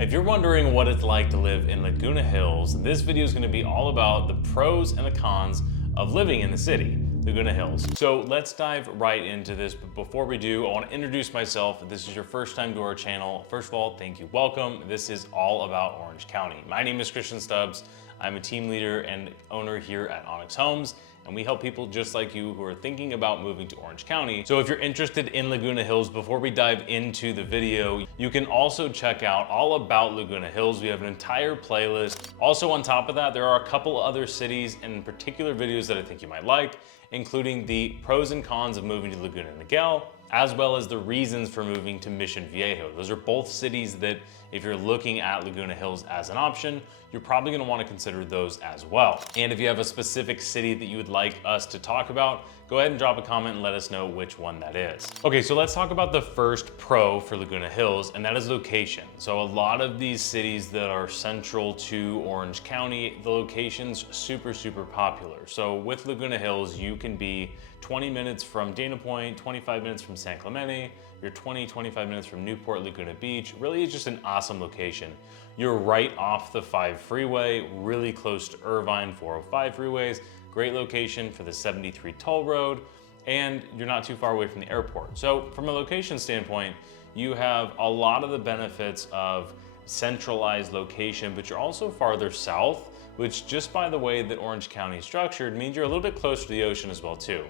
If you're wondering what it's like to live in Laguna Hills, this video is going to be all about the pros and the cons of living in the city, Laguna Hills. So let's dive right into this, but before we do, I want to introduce myself. If this is your first time to our channel, first of all, thank you, welcome. This is all about Orange County. My name is Stubbs. I'm a team leader and owner here at Onyx Homes, and we help people just like you who are thinking about moving to Orange County. So if you're interested in Laguna Hills, before we dive into the video, you can also check out all about Laguna Hills. We have an entire playlist. Also on top of that, there are a couple other cities and particular videos that I think you might like, including the pros and cons of moving to Laguna Niguel, as well as the reasons for moving to Mission Viejo. Those are both cities that if you're looking at Laguna Hills as an option, you're probably gonna wanna consider those as well. And if you have a specific city that you would like us to talk about, go ahead and drop a comment and let us know which one that is. Okay, so let's talk about the first pro for Laguna Hills, and that is location. So a lot of these cities that are central to Orange County, the location's super popular. So with Laguna Hills, you can be 20 minutes from Dana Point, 25 minutes from San Clemente, you're 25 minutes from Newport Laguna Beach. Really, it's just an awesome location. You're right off the 5 freeway, really close to Irvine 405 freeways, great location for the 73 toll road, and you're not too far away from the airport. So from a location standpoint, you have a lot of the benefits of centralized location, but you're also farther south, which just by the way that Orange County is structured means you're a little bit closer to the ocean as well too.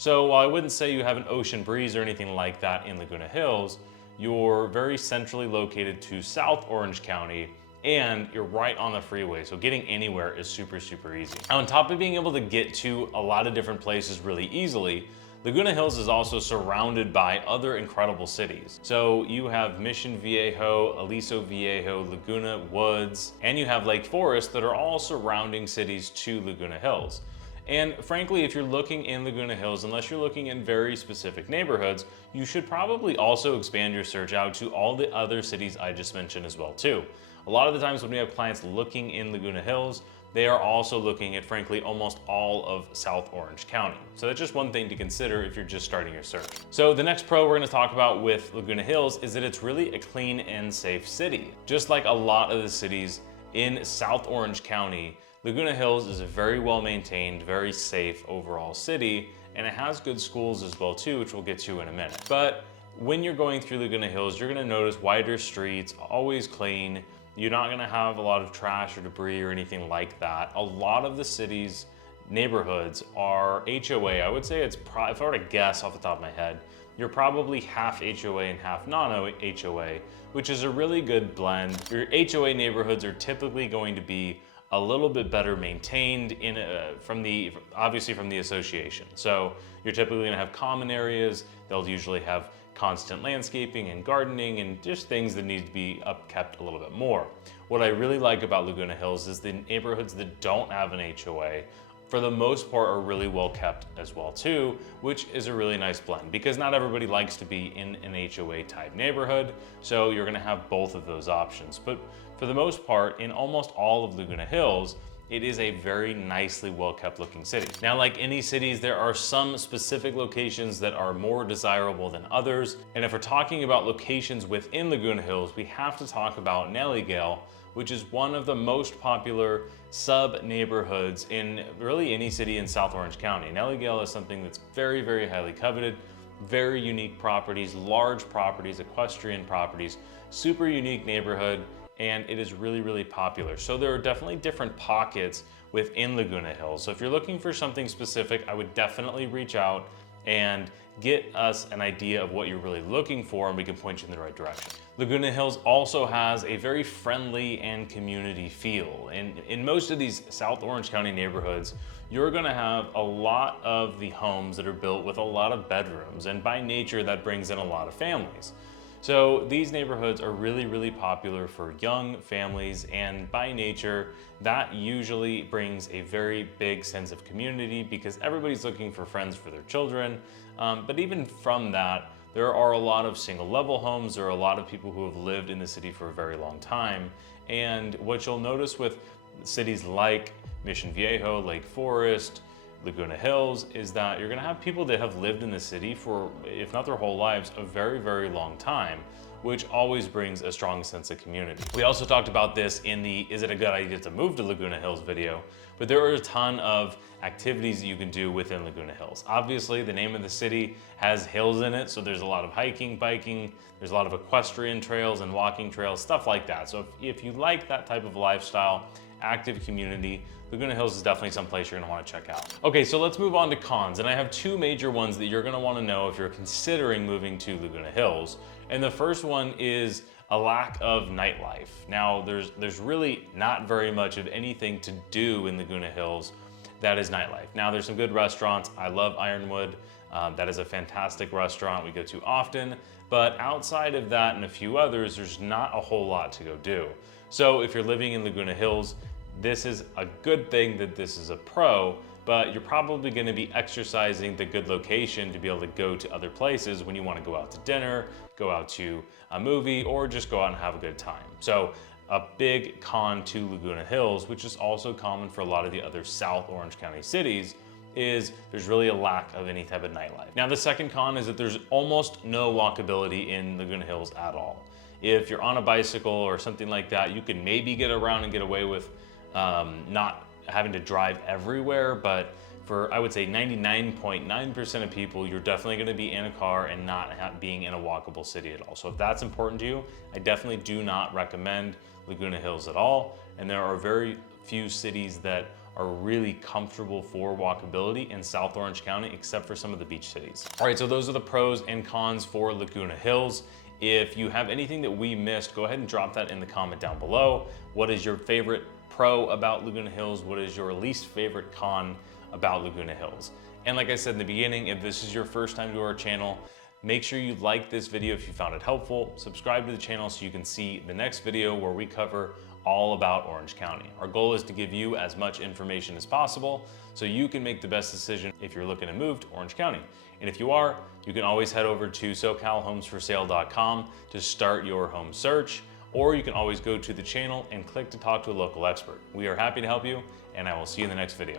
So while I wouldn't say you have an ocean breeze or anything like that in Laguna Hills, you're very centrally located to South Orange County and you're right on the freeway. So getting anywhere is super easy. On top of being able to get to a lot of different places really easily, Laguna Hills is also surrounded by other incredible cities. So you have Mission Viejo, Aliso Viejo, Laguna Woods, and you have Lake Forest that are all surrounding cities to Laguna Hills. And frankly, if you're looking in Laguna Hills, unless you're looking in very specific neighborhoods, you should probably also expand your search out to all the other cities I just mentioned as well too. A lot of the times when we have clients looking in Laguna Hills, they are also looking at, frankly, almost all of South Orange County. So that's just one thing to consider if you're just starting your search. So the next pro we're gonna talk about with Laguna Hills is that it's really a clean and safe city. Just like a lot of the cities in South Orange County, Laguna Hills is a very well maintained, very safe overall city, and it has good schools as well too, which we'll get to in a minute. But when you're going through Laguna Hills, you're gonna notice wider streets, always clean. You're not gonna have a lot of trash or debris or anything like that. A lot of the city's neighborhoods are HOA. I would say it's probably, if I were to guess off the top of my head, you're probably half HOA and half non-HOA, which is a really good blend. Your HOA neighborhoods are typically going to be a little bit better maintained obviously from the association. So you're typically gonna have common areas. They'll usually have constant landscaping and gardening and just things that need to be upkept a little bit more. What I really like about Laguna Hills is the neighborhoods that don't have an HOA, for the most part, are really well kept as well too, which is a really nice blend because not everybody likes to be in an HOA type neighborhood. So you're gonna have both of those options. But for the most part, in almost all of Laguna Hills, it is a very nicely well-kept looking city. Now, like any cities, there are some specific locations that are more desirable than others. And if we're talking about locations within Laguna Hills, we have to talk about Nelligale, which is one of the most popular sub-neighborhoods in really any city in South Orange County. Nelligale is something that's very highly coveted, very unique properties, large properties, equestrian properties, super unique neighborhood, and it is really popular. So there are definitely different pockets within Laguna Hills. So if you're looking for something specific, I would definitely reach out and get us an idea of what you're really looking for, and we can point you in the right direction. Laguna Hills also has a very friendly and community feel. And in most of these South Orange County neighborhoods, you're gonna have a lot of the homes that are built with a lot of bedrooms, and by nature, that brings in a lot of families. So these neighborhoods are really popular for young families, and by nature, that usually brings a very big sense of community because everybody's looking for friends for their children. But even from that, there are a lot of single level homes. There are a lot of people who have lived in the city for a very long time. And what you'll notice with cities like Mission Viejo, Lake Forest, Laguna Hills is that you're gonna have people that have lived in the city for, if not their whole lives, a very long time. which always brings a strong sense of community. We also talked about this in the "Is it a good idea to move to Laguna Hills" video, but there are a ton of activities that you can do within Laguna Hills. Obviously, the name of the city has hills in it, so there's a lot of hiking, biking, there's a lot of equestrian trails and walking trails, stuff like that. So if you like that type of lifestyle, active community, Laguna Hills is definitely some place you're gonna wanna check out. Okay, so let's move on to cons, and I have two major ones that you're gonna wanna know if you're considering moving to Laguna Hills. And the first one is a lack of nightlife. Now, there's really not very much of anything to do in Laguna Hills that is nightlife. Now, there's some good restaurants. I love Ironwood. That is a fantastic restaurant we go to often, but outside of that and a few others, there's not a whole lot to go do. So if you're living in Laguna Hills, this is a good thing that this is a pro, but you're probably gonna be exercising the good location to be able to go to other places when you wanna go out to dinner, go out to a movie, or just go out and have a good time. So a big con to Laguna Hills, which is also common for a lot of the other South Orange County cities, is there's really a lack of any type of nightlife. Now, the second con is that there's almost no walkability in Laguna Hills at all. If you're on a bicycle or something like that, you can maybe get around and get away with not having to drive everywhere, but for, I would say, 99.9% of people, you're definitely gonna be in a car and not being in a walkable city at all. So if that's important to you, I definitely do not recommend Laguna Hills at all. And there are very few cities that are really comfortable for walkability in South Orange County, except for some of the beach cities. All right, so those are the pros and cons for Laguna Hills. If you have anything that we missed, go ahead and drop that in the comment down below. What is your favorite pro about Laguna Hills? What is your least favorite con about Laguna Hills? And like I said in the beginning, if this is your first time to our channel, make sure you like this video if you found it helpful. Subscribe to the channel so you can see the next video where we cover all about Orange County. Our goal is to give you as much information as possible so you can make the best decision if you're looking to move to Orange County. And if you are, you can always head over to SoCalHomesForSale.com to start your home search, or you can always go to the channel and click to talk to a local expert. We are happy to help you, and I will see you in the next video.